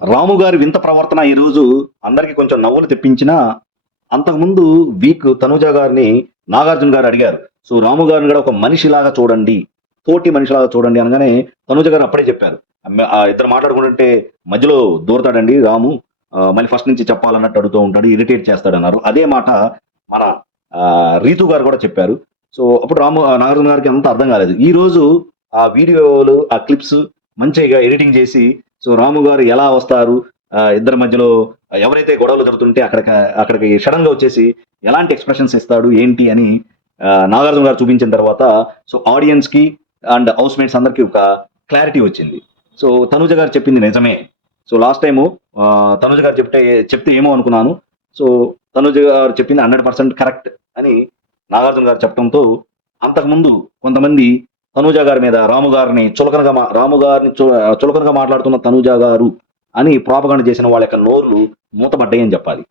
రాము గారి వింత ప్రవర్తన ఈరోజు అందరికీ కొంచెం నవ్వులు తెప్పించినా, అంతకుముందు వీక్ తనూజ గారిని నాగార్జున గారు అడిగారు. సో, రాము గారిని కూడా ఒక మనిషిలాగా చూడండి, తోటి మనిషిలాగా చూడండి అనగానే తనూజ గారు అప్పుడే చెప్పారు. ఇద్దరు మాట్లాడుకుంటుంటే మధ్యలో దూరతాడండి రాము. మళ్ళీ ఫస్ట్ నుంచి చెప్పాలన్నట్టు అడుగుతూ ఉంటాడు, ఇరిటేట్ చేస్తాడన్నారు. అదే మాట మన రీతు గారు కూడా చెప్పారు. సో, అప్పుడు నాగార్జున గారికి అంత అర్థం కాలేదు. ఈరోజు ఆ వీడియోలు, ఆ క్లిప్స్ మంచిగా ఎడిటింగ్ చేసి, సో రాము గారు ఎలా వస్తారు, ఇద్దరి మధ్యలో ఎవరైతే గొడవలు జరుగుతుంటే అక్కడికి సడన్ గా వచ్చేసి ఎలాంటి ఎక్స్ప్రెషన్స్ ఇస్తాడు ఏంటి అని నాగార్జున గారు చూపించిన తర్వాత, సో ఆడియన్స్ కి అండ్ హౌస్ మేట్స్ అందరికి ఒక క్లారిటీ వచ్చింది. సో తనుజ గారు చెప్పింది నిజమే. సో లాస్ట్ టైము తనుజ గారు చెప్తే ఏమో అనుకున్నాను. సో తనుజ గారు చెప్పింది 100% కరెక్ట్ అని నాగార్జున గారు చెప్పడంతో, అంతకుముందు కొంతమంది తనూజ గారి మీద రాము గారిని చులకనగా మాట్లాడుతున్న తనూజ గారు అని ప్రాపగండ చేసిన వాళ్ళ యొక్క నోర్లు మూతపడ్డాయని చెప్పాలి.